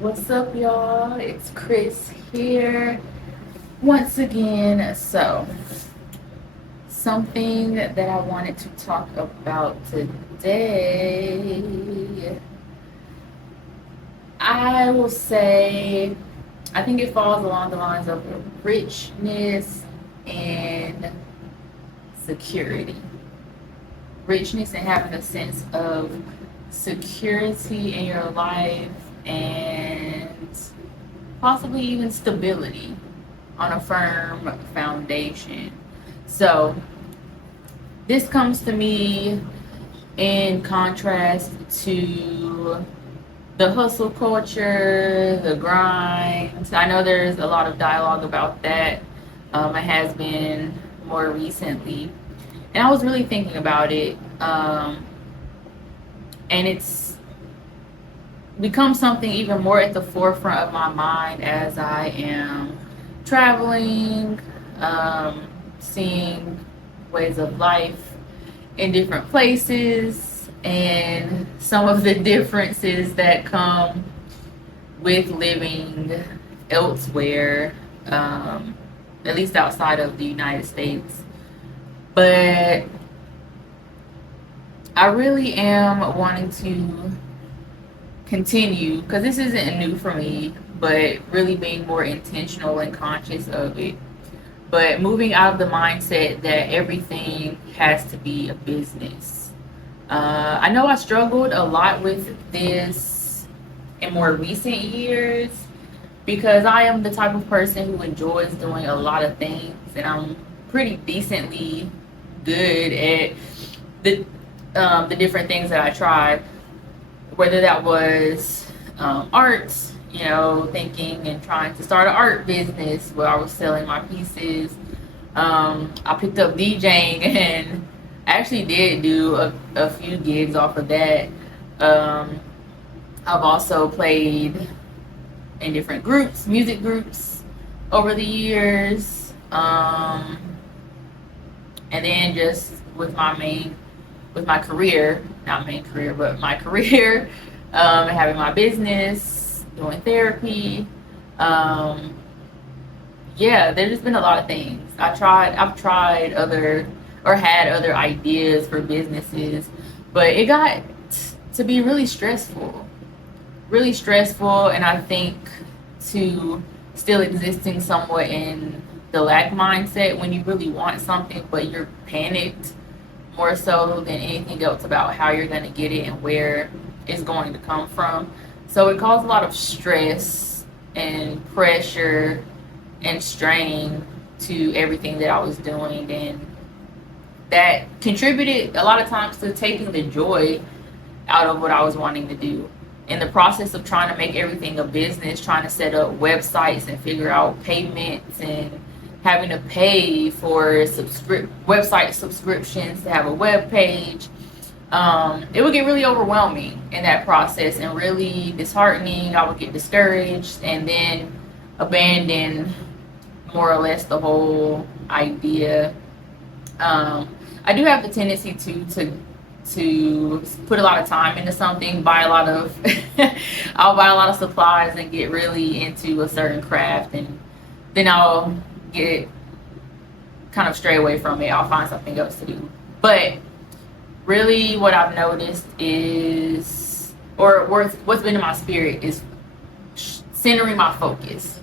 What's up, y'all? It's Chris here once again. Something that I wanted to talk about today, I will say, I think it falls along the lines of richness and security. Richness and having a sense of security in your life and possibly even stability on a firm foundation. So, this comes to me in contrast to the hustle culture, the grind. I know there's a lot of dialogue about that. It has been more recently. And I was really thinking about it. And it's become something even more at the forefront of my mind as I am traveling, seeing ways of life in different places, and some of the differences that come with living elsewhere, at least outside of the United States. But I really am wanting to continue because this isn't new for me, but really being more intentional and conscious of it. But moving out of the mindset that everything has to be a business. I know I struggled a lot with this in more recent years because I am the type of person who enjoys doing a lot of things, and I'm pretty decently good at the different things that I tried, whether that was arts, thinking and trying to start an art business where I was selling my pieces. I picked up DJing and actually did do a few gigs off of that. I've also played in different groups, music groups, over the years. And then just with my career, not main career, but my career, having my business, doing therapy. Um, yeah, there's just been a lot of things. I've tried other, or had other ideas for businesses, but it got to be really stressful. And I think to still existing somewhat in the lack mindset when you really want something, but you're panicked more so than anything else about how you're going to get it and where it's going to come from. So it caused a lot of stress and pressure and strain to everything that I was doing. And that contributed a lot of times to taking the joy out of what I was wanting to do. In the process of trying to make everything a business, trying to set up websites and figure out payments and having to pay for website subscriptions to have a web page, it would get really overwhelming in that process and really disheartening. I would get discouraged and then abandon more or less the whole idea. I do have the tendency to put a lot of time into something, buy a lot of I'll buy a lot of supplies and get really into a certain craft, and then I'll get kind of stray away from it. I'll find something else to do. But really what I've noticed is, or what's been in my spirit is centering my focus.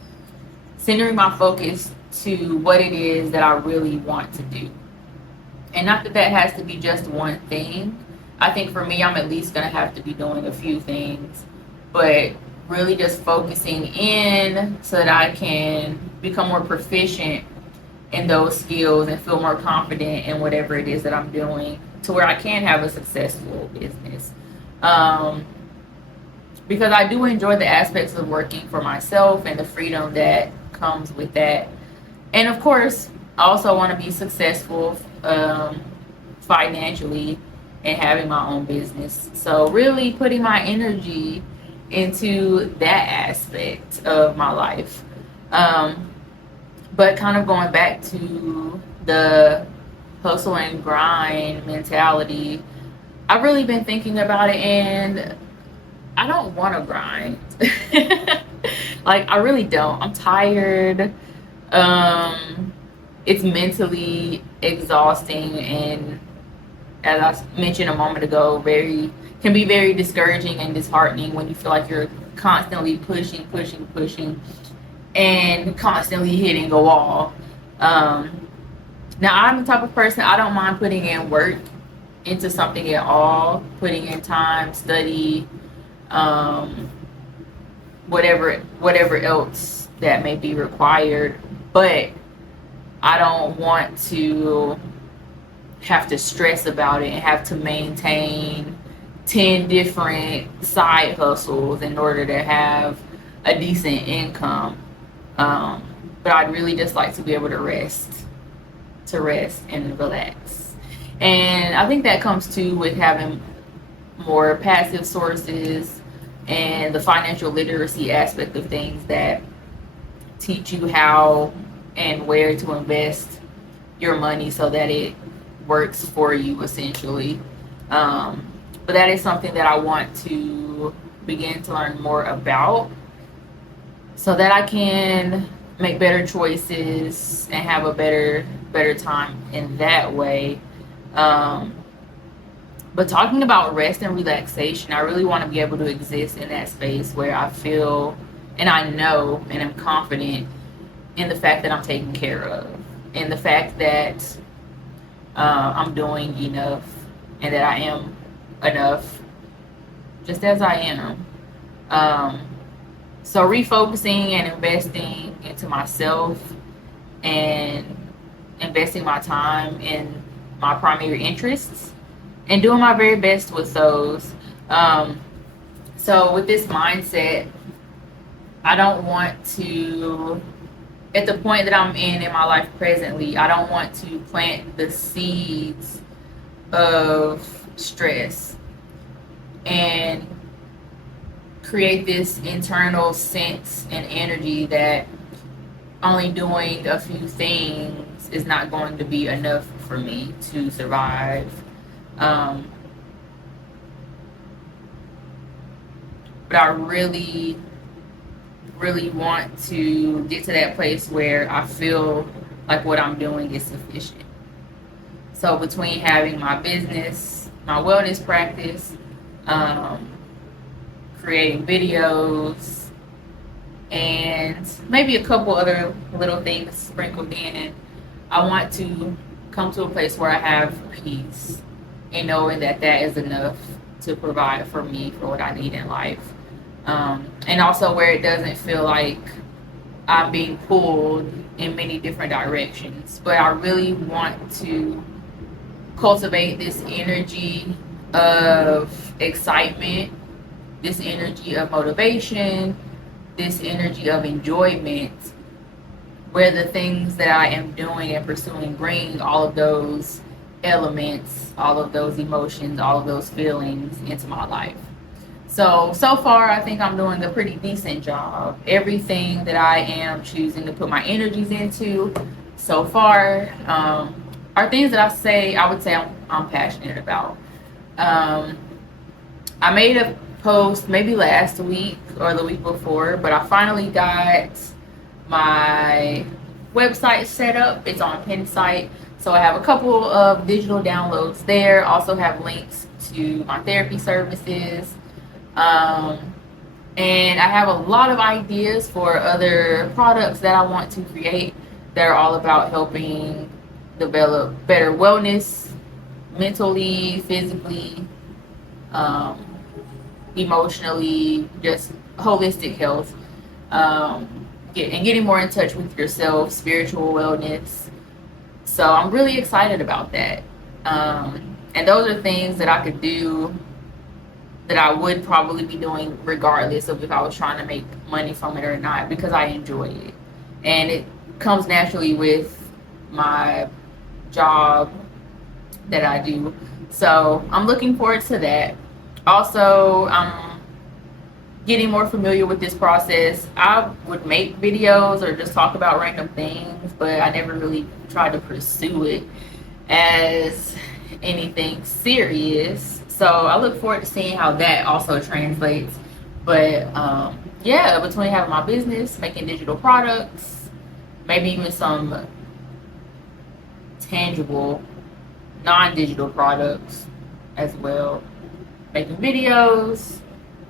Centering my focus to what it is that I really want to do. And not that that has to be just one thing. I think for me, I'm at least going to have to be doing a few things. But really just focusing in so that I can become more proficient in those skills and feel more confident in whatever it is that I'm doing to where I can have a successful business. Because I do enjoy the aspects of working for myself and the freedom that comes with that. And of course, I also want to be successful financially and having my own business. So really putting my energy into that aspect of my life. But kind of going back to the hustle and grind mentality, I've really been thinking about it, and I don't want to grind. Like, I really don't. I'm tired. Um, it's mentally exhausting, and as I mentioned a moment ago, very can be very discouraging and disheartening when you feel like you're constantly pushing, and constantly hitting a wall. Um, Now, I'm the type of person, I don't mind putting in work into something at all, putting in time, study, um, whatever else that may be required. But I don't want to have to stress about it and have to maintain 10 different side hustles in order to have a decent income. Um, but I'd really just like to be able to rest and relax. And I think that comes too with having more passive sources and the financial literacy aspect of things that teach you how and where to invest your money so that it works for you essentially. Um, but that is something that I want to begin to learn more about so that I can make better choices and have a better time in that way. Um, but talking about rest and relaxation, I really want to be able to exist in that space where I feel and I know and I'm confident in the fact that I'm taken care of, in the fact that I'm doing enough and that I am enough just as I am. Um, so refocusing and investing into myself and investing my time in my primary interests and doing my very best with those. Um, so with this mindset, I don't want to, at the point that I'm in my life presently, I don't want to plant the seeds of stress and create this internal sense and energy that only doing a few things is not going to be enough for me to survive. Um, but I really want to get to that place where I feel like what I'm doing is sufficient. So between having my business, my wellness practice, um, creating videos, and maybe a couple other little things sprinkled in, I want to come to a place where I have peace and knowing that that is enough to provide for me for what I need in life. And also where it doesn't feel like I'm being pulled in many different directions. But I really want to cultivate this energy of excitement, this energy of motivation, this energy of enjoyment, where the things that I am doing and pursuing bring all of those elements, all of those emotions, all of those feelings into my life. So far, I think I'm doing a pretty decent job. Everything that I am choosing to put my energies into so far are things that I would say I'm passionate about. Um, I made a post maybe last week or the week before, but I finally got my website set up. It's on Pinsite. So I have a couple of digital downloads there. Also have links to my therapy services. And I have a lot of ideas for other products that I want to create that are all about helping develop better wellness, mentally, physically, um, emotionally, just holistic health, getting more in touch with yourself, spiritual wellness. So I'm really excited about that. And those are things that I could do that I would probably be doing regardless of if I was trying to make money from it or not, because I enjoy it. And it comes naturally with my job that I do. So I'm looking forward to that. Also, I'm getting more familiar with this process. I would make videos or just talk about random things, but I never really tried to pursue it as anything serious. So I look forward to seeing how that also translates But yeah, between having my business, making digital products, maybe even some tangible non-digital products as well, making videos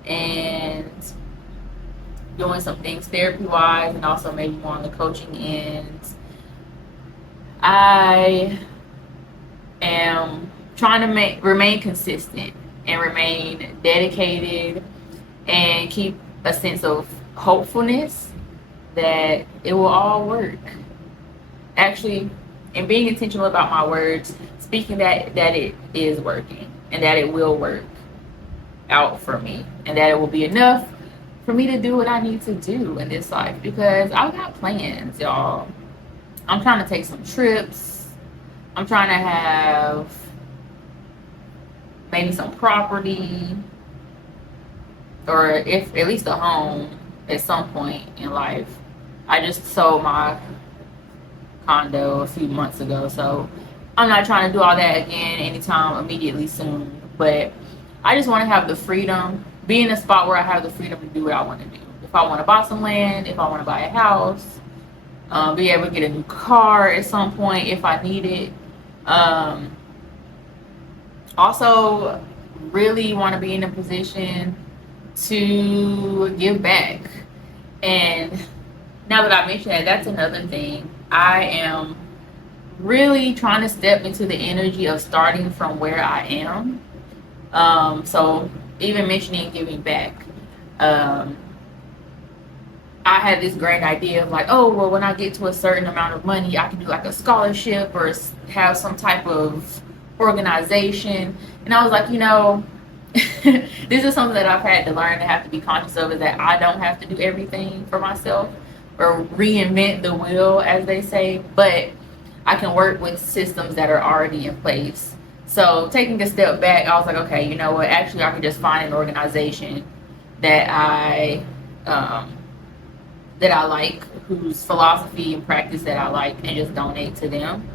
and doing some things therapy wise, and also maybe more on the coaching end. I am trying to remain consistent and remain dedicated and keep a sense of hopefulness that it will all work. Actually, and being intentional about my words, speaking that it is working and that it will work out for me and that it will be enough for me to do what I need to do in this life, because I've got plans, y'all. I'm trying to take some trips. I'm trying to have maybe some property, or if at least a home at some point in life. I just sold my condo a few months ago, so I'm not trying to do all that again anytime immediately soon. But I just want to have the freedom, be in a spot where I have the freedom to do what I want to do. If I want to buy some land, if I want to buy a house, be able to get a new car at some point if I need it. Also, really want to be in a position to give back. And now that I mentioned that, that's another thing. I am really trying to step into the energy of starting from where I am. So even mentioning giving back, I had this great idea of like, oh, well, when I get to a certain amount of money, I can do like a scholarship or have some type of organization. And I was like, this is something that I've had to learn to have to be conscious of, is that I don't have to do everything for myself or reinvent the wheel, as they say, but I can work with systems that are already in place. So taking a step back, I was like, okay, you know what? Actually, I can just find an organization that I like, whose philosophy and practice that I like, and just donate to them.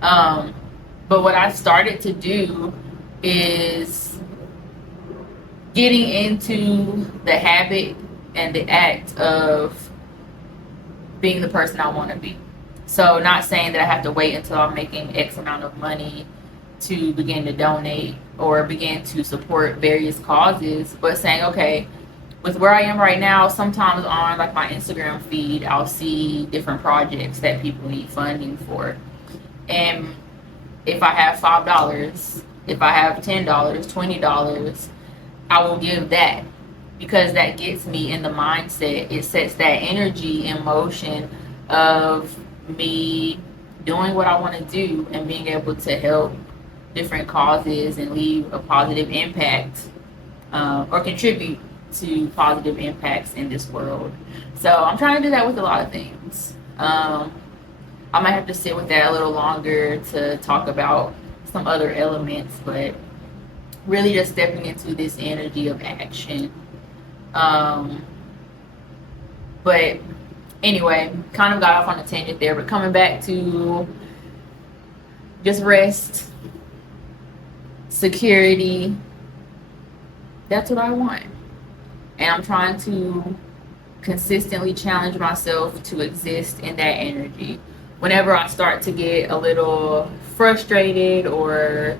But what I started to do is getting into the habit and the act of being the person I want to be. So not saying that I have to wait until I'm making X amount of money to begin to donate or begin to support various causes, but saying, okay, with where I am right now, sometimes on like my Instagram feed, I'll see different projects that people need funding for. And if I have $5, if I have $10, $20, I will give that, because that gets me in the mindset. It sets that energy in motion of me doing what I want to do and being able to help different causes and leave a positive impact, or contribute to positive impacts in this world. So I'm trying to do that with a lot of things. I might have to sit with that a little longer to talk about some other elements, but really just stepping into this energy of action. But anyway, kind of got off on a tangent there, but coming back to just rest, security, that's what I want. And I'm trying to consistently challenge myself to exist in that energy. Whenever I start to get a little frustrated, or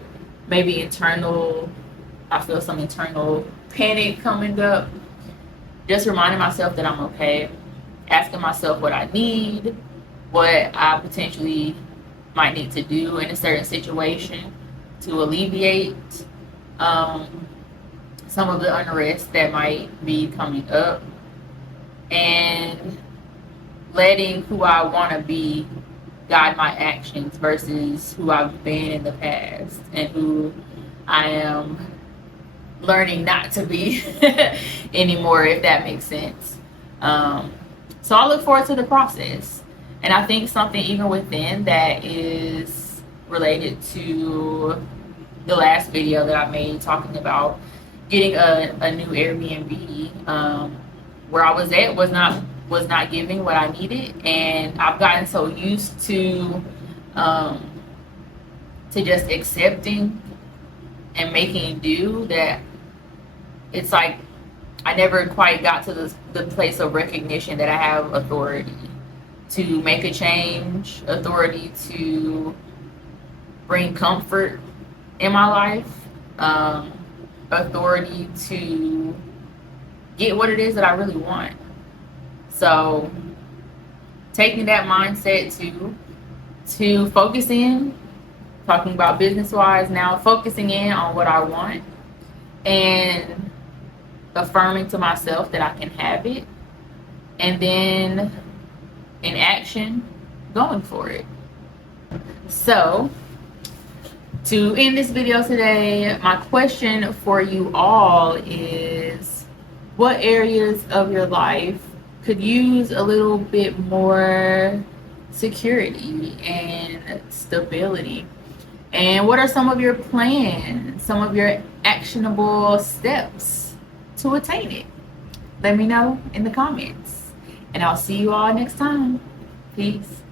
maybe I feel some internal panic coming up, just reminding myself that I'm okay, asking myself what I need, what I potentially might need to do in a certain situation to alleviate some of the unrest that might be coming up, and letting who I want to be guide my actions versus who I've been in the past and who I am learning not to be anymore, if that makes sense. So I look forward to the process. And I think something even within that is related to the last video that I made talking about getting a new Airbnb. Where I was at was not giving what I needed, and I've gotten so used to just accepting and making do that it's like I never quite got to the place of recognition that I have authority to make a change, authority to bring comfort in my life, um, authority to get what it is that I really want. So taking that mindset to focus in, talking about business wise now, focusing in on what I want and affirming to myself that I can have it, and then in action, going for it. So to end this video today, my question for you all is, what areas of your life could use a little bit more security and stability? And what are some of your plans, some of your actionable steps to attain it? Let me know in the comments. And I'll see you all next time. Peace.